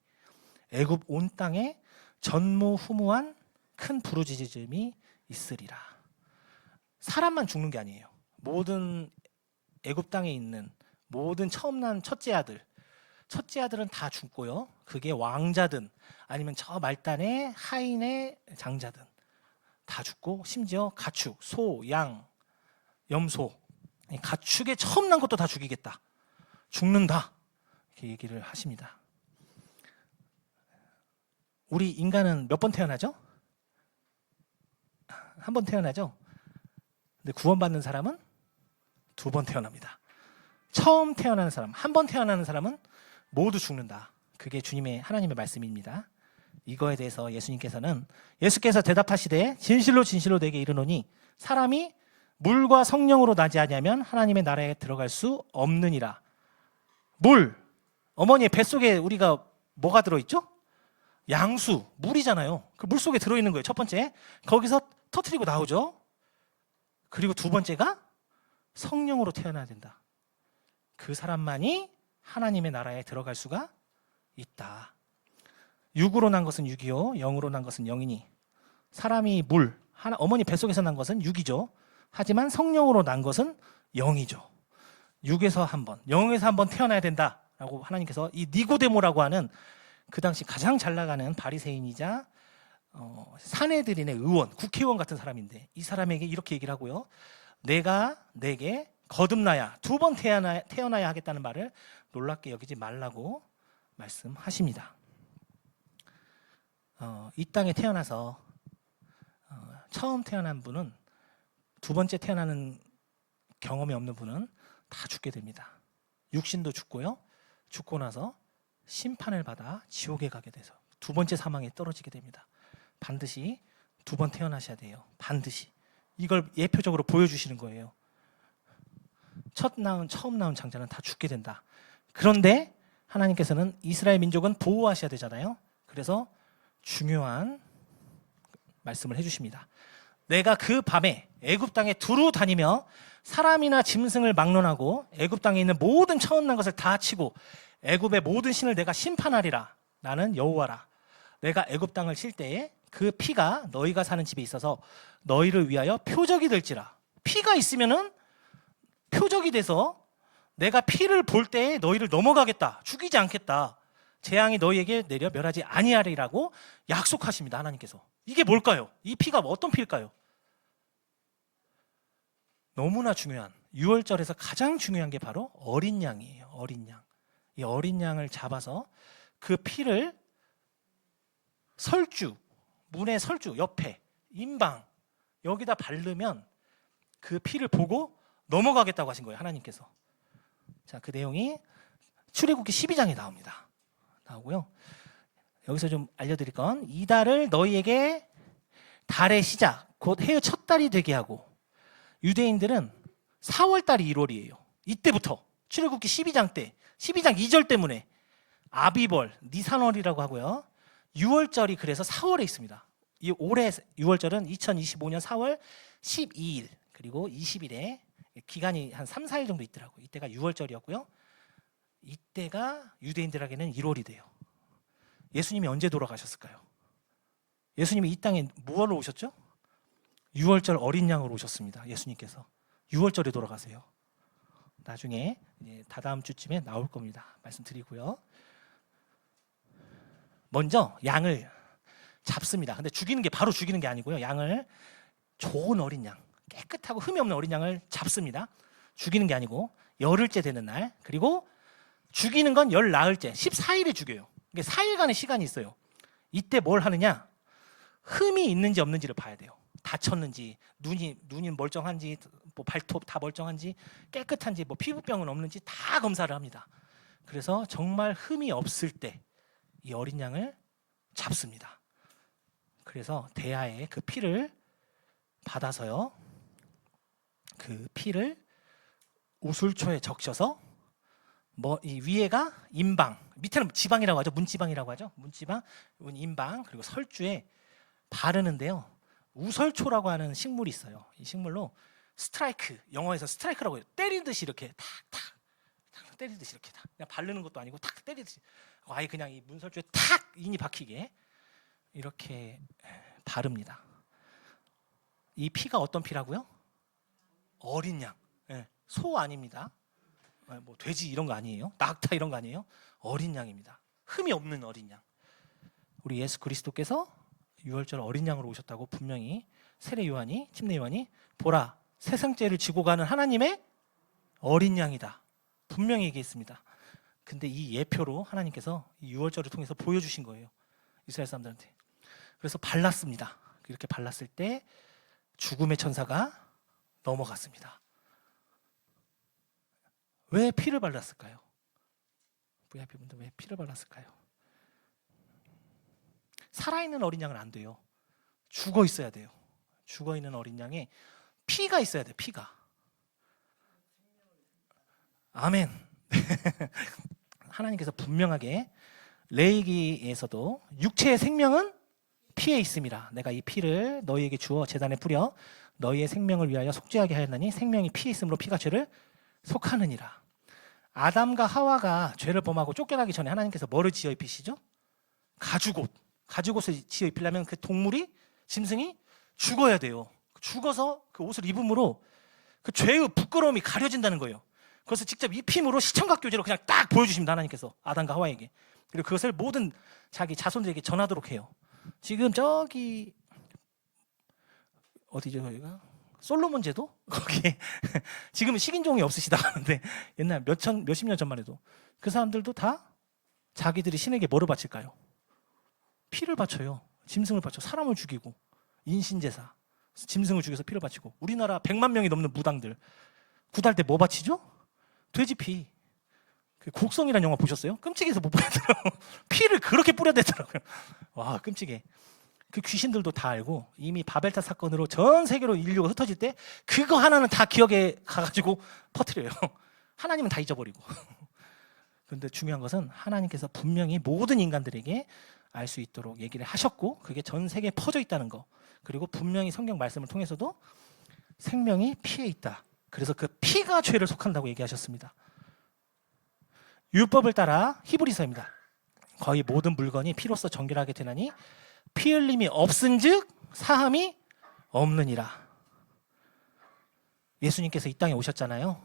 애굽 온 땅에 전무후무한 큰 부르짖음이 있으리라. 사람만 죽는 게 아니에요. 모든 애굽 땅에 있는 모든 처음 난 첫째 아들은 다 죽고요. 그게 왕자든 아니면 저 말단의 하인의 장자든 다 죽고, 심지어 가축, 소, 양, 염소, 가축의 처음 난 것도 다 죽이겠다. 죽는다. 이렇게 얘기를 하십니다. 우리 인간은 몇 번 태어나죠? 한 번 태어나죠? 근데 구원받는 사람은 2번 태어납니다. 처음 태어나는 사람, 한 번 태어나는 사람은 모두 죽는다. 그게 주님의 하나님의 말씀입니다. 이거에 대해서 예수께서 대답하시되 진실로 진실로 내게 이르노니 사람이 물과 성령으로 나지 아니하면 하나님의 나라에 들어갈 수 없느니라. 물, 어머니의 뱃속에 우리가 뭐가 들어있죠? 양수, 물이잖아요. 그 물 속에 들어있는 거예요. 첫 번째, 거기서 터뜨리고 나오죠. 그리고 2번째가 성령으로 태어나야 된다. 그 사람만이 하나님의 나라에 들어갈 수가 있다. 육으로 난 것은 육이요, 영으로 난 것은 영이니. 사람이 물, 어머니 뱃속에서 난 것은 육이죠. 하지만 성령으로 난 것은 영이죠. 육에서 한 번, 영에서 한 번 태어나야 된다라고 하나님께서 이 니고데모라고 하는 그 당시 가장 잘 나가는 바리새인이자 사내들인의 의원, 국회의원 같은 사람인데 이 사람에게 이렇게 얘기를 하고요. 내가 내게 거듭나야 2번 태어나야 하겠다는 말을 놀랍게 여기지 말라고 말씀하십니다. 이 땅에 태어나서 처음 태어난 분은 2번째 태어나는 경험이 없는 분은 다 죽게 됩니다. 육신도 죽고요. 죽고 나서 심판을 받아 지옥에 가게 돼서 2번째 사망에 떨어지게 됩니다. 반드시 2번 태어나셔야 돼요. 반드시. 이걸 예표적으로 보여주시는 거예요. 처음 낳은 장자는 다 죽게 된다. 그런데 하나님께서는 이스라엘 민족은 보호하셔야 되잖아요. 그래서 중요한 말씀을 해주십니다. 내가 그 밤에 애굽 땅에 두루 다니며 사람이나 짐승을 막론하고 애굽 땅에 있는 모든 처음 난 것을 다 치고 애굽의 모든 신을 내가 심판하리라. 나는 여호와라. 내가 애굽 땅을 칠 때에 그 피가 너희가 사는 집에 있어서 너희를 위하여 표적이 될지라. 피가 있으면은 표적이 돼서 내가 피를 볼 때에 너희를 넘어가겠다. 죽이지 않겠다. 재앙이 너희에게 내려 멸하지 아니하리라고 약속하십니다. 하나님께서. 이게 뭘까요? 이 피가 어떤 피일까요? 너무나 중요한, 유월절에서 가장 중요한 게 바로 어린 양이에요. 어린 양. 이 어린 양을 잡아서 그 피를 설주, 문의 설주 옆에 임방 여기다 바르면 그 피를 보고 넘어가겠다고 하신 거예요. 하나님께서. 자, 그 내용이 출애굽기 12장에 나오고요. 여기서 좀 알려드릴 건 이달을 너희에게 달의 시작, 곧 해의 첫 달이 되게 하고, 유대인들은 4월 달이 1월이에요. 이때부터 출애굽기 12장 때 12장 2절 때문에 아비벌, 니산월이라고 하고요. 6월절이 그래서 4월에 있습니다. 이 올해 6월절은 2025년 4월 12일 그리고 20일에 기간이 한 3, 4일 정도 있더라고요. 이때가 6월절이었고요. 이때가 유대인들에게는 1월이 돼요. 예수님이 언제 돌아가셨을까요? 예수님이 이 땅에 무엇으로 오셨죠? 6월절 어린 양으로 오셨습니다. 예수님께서 6월절에 돌아가세요. 나중에 다다음 주쯤에 나올 겁니다. 말씀드리고요. 먼저 양을 잡습니다. 근데 바로 죽이는 게 아니고요. 양을 좋은 어린 양, 깨끗하고 흠이 없는 어린 양을 잡습니다. 죽이는 게 아니고 열흘째 되는 날, 그리고 죽이는 건 열 나흘째 14일에 죽여요. 이게 4일간의 시간이 있어요. 이때 뭘 하느냐? 흠이 있는지 없는지를 봐야 돼요. 다쳤는지, 눈이 멀쩡한지, 뭐 발톱 다 멀쩡한지, 깨끗한지, 뭐 피부병은 없는지 다 검사를 합니다. 그래서 정말 흠이 없을 때 이 어린 양을 잡습니다. 그래서 대야에 그 피를 받아서요, 그 피를 우술초에 적셔서 이 위에가 임방, 밑에는 지방이라고 하죠. 문지방이라고 하죠. 문지방, 임방, 그리고 설주에 바르는데요. 우설초라고 하는 식물이 있어요. 이 식물로 스트라이크, 영어에서 스트라이크라고 해요. 때리듯이 이렇게 탁탁 때리듯이 이렇게 탁, 그냥 바르는 것도 아니고 탁 때리듯이 아예 그냥 이 문설주에 탁 인이 박히게 이렇게 바릅니다. 이 피가 어떤 피라고요? 어린 양. 소 아닙니다. 뭐 돼지 이런 거 아니에요. 낙타 이런 거 아니에요. 어린 양입니다. 흠이 없는 어린 양. 우리 예수 그리스도께서 6월절 어린 양으로 오셨다고 분명히 침례 요한이 보라, 세상 죄를 지고 가는 하나님의 어린 양이다. 분명히 얘기했습니다. 근데 이 예표로 하나님께서 이 6월절을 통해서 보여주신 거예요. 이스라엘 사람들한테. 그래서 발랐습니다. 이렇게 발랐을 때 죽음의 천사가 넘어갔습니다. 왜 피를 발랐을까요? VIP분들 왜 피를 발랐을까요? 살아있는 어린 양은 안 돼요. 죽어 있어야 돼요. 죽어 있는 어린 양에 피가 있어야 돼요. 피가. 아멘. 하나님께서 분명하게 레위기에서도 육체의 생명은 피에 있습니다. 내가 이 피를 너희에게 주어 제단에 뿌려 너희의 생명을 위하여 속죄하게 하였나니 생명이 피에 있으므로 피가 죄를 속하느니라. 아담과 하와가 죄를 범하고 쫓겨나기 전에 하나님께서 뭐를 지어 입히시죠? 가죽옷. 가죽옷을 지어 입히려면 그 동물이, 짐승이 죽어야 돼요. 죽어서 그 옷을 입음으로 그 죄의 부끄러움이 가려진다는 거예요. 그것을 직접 입힘으로 시청각 교제로 그냥 딱 보여주십니다. 하나님께서 아담과 하와에게. 그리고 그것을 모든 자기 자손들에게 전하도록 해요. 지금 저기 어디죠 여기가? 솔로몬 제도? 거기에 지금은 식인종이 없으시다 하는데 옛날 몇십 년 전만 해도 그 사람들도 다 자기들이 신에게 뭐를 바칠까요? 피를 바쳐요. 짐승을 바쳐. 사람을 죽이고 인신제사 짐승을 죽여서 피를 바치고. 우리나라 100만 명이 넘는 무당들 구달 때 뭐 바치죠? 돼지 피. 그 곡성이라는 영화 보셨어요? 끔찍해서 못 보겠더라고요. 피를 그렇게 뿌려대더라고요. 와, 끔찍해. 그 귀신들도 다 알고 이미 바벨탑 사건으로 전 세계로 인류가 흩어질 때 그거 하나는 다 기억에 가가지고 퍼뜨려요. 하나님은 다 잊어버리고. 그런데 중요한 것은 하나님께서 분명히 모든 인간들에게 알 수 있도록 얘기를 하셨고 그게 전 세계에 퍼져 있다는 거. 그리고 분명히 성경 말씀을 통해서도 생명이 피에 있다. 그래서 그 피가 죄를 속한다고 얘기하셨습니다. 율법을 따라 히브리서입니다. 거의 모든 물건이 피로써 정결하게 되나니 피 흘림이 없은즉 사함이 없느니라. 예수님께서 이 땅에 오셨잖아요.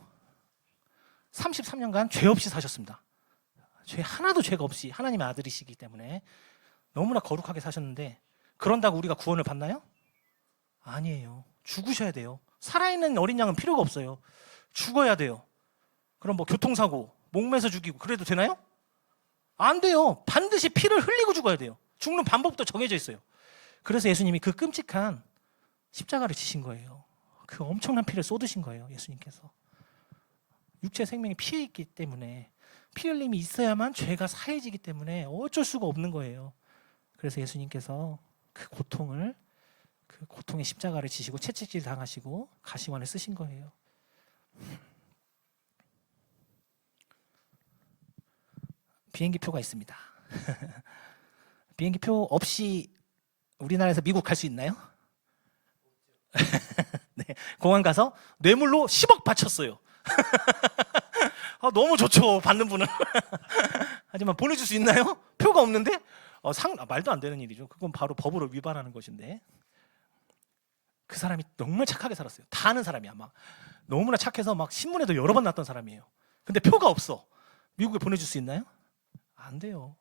33년간 죄 없이 사셨습니다. 죄 하나도 죄가 없이 하나님의 아들이시기 때문에 너무나 거룩하게 사셨는데 그런다고 우리가 구원을 받나요? 아니에요. 죽으셔야 돼요. 살아있는 어린 양은 필요가 없어요. 죽어야 돼요. 그럼 뭐 교통사고 목매서 죽이고 그래도 되나요? 안 돼요. 반드시 피를 흘리고 죽어야 돼요. 죽는 방법도 정해져 있어요. 그래서 예수님이 그 끔찍한 십자가를 지신 거예요. 그 엄청난 피를 쏟으신 거예요. 예수님께서. 육체 생명이 피에 있기 때문에 피 흘림이 있어야만 죄가 사해지기 때문에 어쩔 수가 없는 거예요. 그래서 예수님께서 그 고통의 십자가를 지시고 채찍질 당하시고 가시관을 쓰신 거예요. 비행기표가 있습니다. 비행기표 없이 우리나라에서 미국 갈 수 있나요? 네, 공항 가서 뇌물로 10억 바쳤어요. 너무 좋죠, 받는 분은. 하지만 보내줄 수 있나요? 표가 없는데? 말도 안 되는 일이죠. 그건 바로 법으로 위반하는 것인데. 그 사람이 정말 착하게 살았어요. 다 아는 사람이야. 막 너무나 착해서 막 신문에도 여러 번 났던 사람이에요. 근데 표가 없어. 미국에 보내줄 수 있나요? 안 돼요.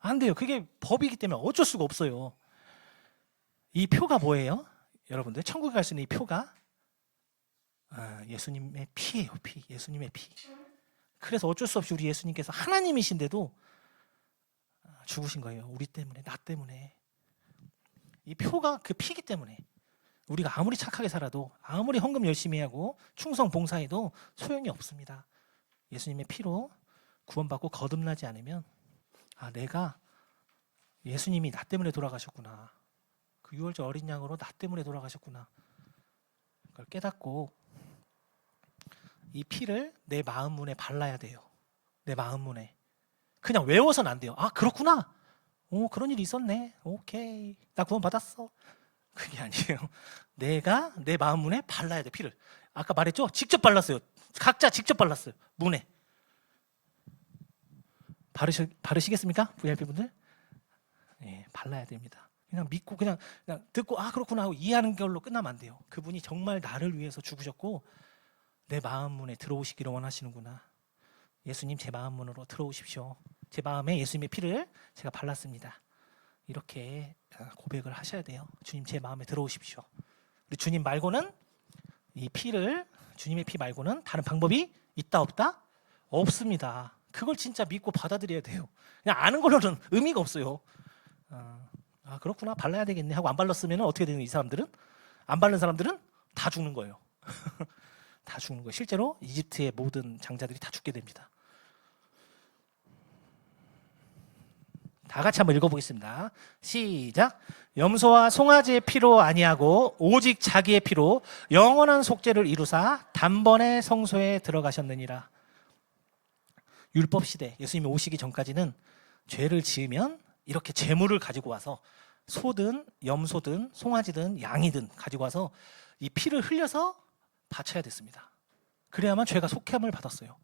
안 돼요. 그게 법이기 때문에 어쩔 수가 없어요. 이 표가 뭐예요? 여러분들 천국에 갈 수 있는 이 표가 예수님의 피예요. 피. 예수님의 피. 그래서 어쩔 수 없이 우리 예수님께서 하나님이신데도 죽으신 거예요. 우리 때문에, 나 때문에. 이 표가 그 피기 때문에 우리가 아무리 착하게 살아도 아무리 헌금 열심히 하고 충성 봉사해도 소용이 없습니다. 예수님의 피로 구원받고 거듭나지 않으면 내가 예수님이 나 때문에 돌아가셨구나. 그 유월절 어린 양으로 나 때문에 돌아가셨구나. 그걸 깨닫고 이 피를 내 마음 문에 발라야 돼요. 내 마음 문에. 그냥 외워서는 안 돼요. 그렇구나. 그런 일이 있었네. 오케이. 나 구원 받았어. 그게 아니에요. 내가 내 마음 문에 발라야 돼, 피를. 아까 말했죠? 직접 발랐어요. 각자 직접 발랐어요. 문에. 바르시겠습니까? VIP분들? 네, 발라야 됩니다. 그냥 믿고 그냥 듣고 그렇구나 하고 이해하는 걸로 끝나면 안 돼요. 그분이 정말 나를 위해서 죽으셨고 내 마음 문에 들어오시기를 원하시는구나. 예수님 제 마음 문으로 들어오십시오. 제 마음에 예수님의 피를 제가 발랐습니다. 이렇게 고백을 하셔야 돼요. 주님 제 마음에 들어오십시오. 우리 주님 말고는 이 피를 주님의 피 말고는 다른 방법이 있다 없다? 없습니다. 그걸 진짜 믿고 받아들여야 돼요. 그냥 아는 걸로는 의미가 없어요. 아 그렇구나 발라야 되겠네 하고 안 발랐으면 어떻게 되는 이 사람들은 안 바른 사람들은 다 죽는 거예요. 다 죽는 거예요. 실제로 이집트의 모든 장자들이 다 죽게 됩니다. 다 같이 한번 읽어보겠습니다. 시작. 염소와 송아지의 피로 아니하고 오직 자기의 피로 영원한 속죄를 이루사 단번에 성소에 들어가셨느니라. 율법 시대 예수님이 오시기 전까지는 죄를 지으면 이렇게 제물을 가지고 와서 소든 염소든 송아지든 양이든 가지고 와서 이 피를 흘려서 바쳐야 됐습니다. 그래야만 죄가 속함을 받았어요.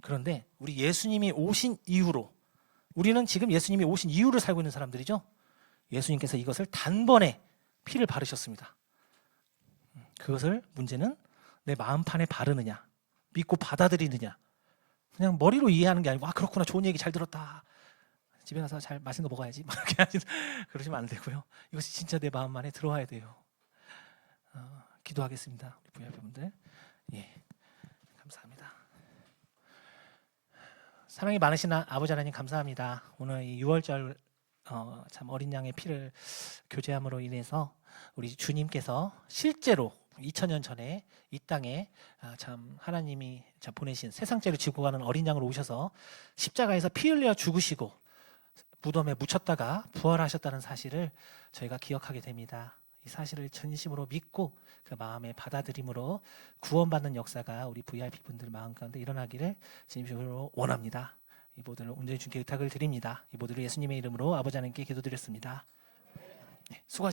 그런데 우리 예수님이 오신 이후로 우리는 지금 예수님이 오신 이후를 살고 있는 사람들이죠. 예수님께서 이것을 단번에 피를 바르셨습니다. 그것을 문제는 내 마음판에 바르느냐 믿고 받아들이느냐 그냥 머리로 이해하는 게 아니고 아 그렇구나 좋은 얘기 잘 들었다 집에 가서 잘 맛있는 거 먹어야지 그러시면 안 되고요. 이것이 진짜 내 마음 안에 들어와야 돼요. 기도하겠습니다. 우리 부여분들 예, 감사합니다. 사랑이 많으신 아버지 하나님 감사합니다. 오늘 이 6월절 참 어린 양의 피를 교제함으로 인해서 우리 주님께서 실제로 2000년 전에 이 땅에 참 하나님이 보내신 세상죄를 지고 가는 어린 양으로 오셔서 십자가에서 피 흘려 죽으시고 무덤에 묻혔다가 부활하셨다는 사실을 저희가 기억하게 됩니다. 이 사실을 진심으로 믿고 그 마음에 받아들임으로 구원받는 역사가 우리 VIP 분들 마음 가운데 일어나기를 진심으로 원합니다. 이 모두를 온전히 주께 의탁을 드립니다. 이 모두를 예수님의 이름으로 아버지 하나님께 기도드렸습니다. 수고하셨습니다.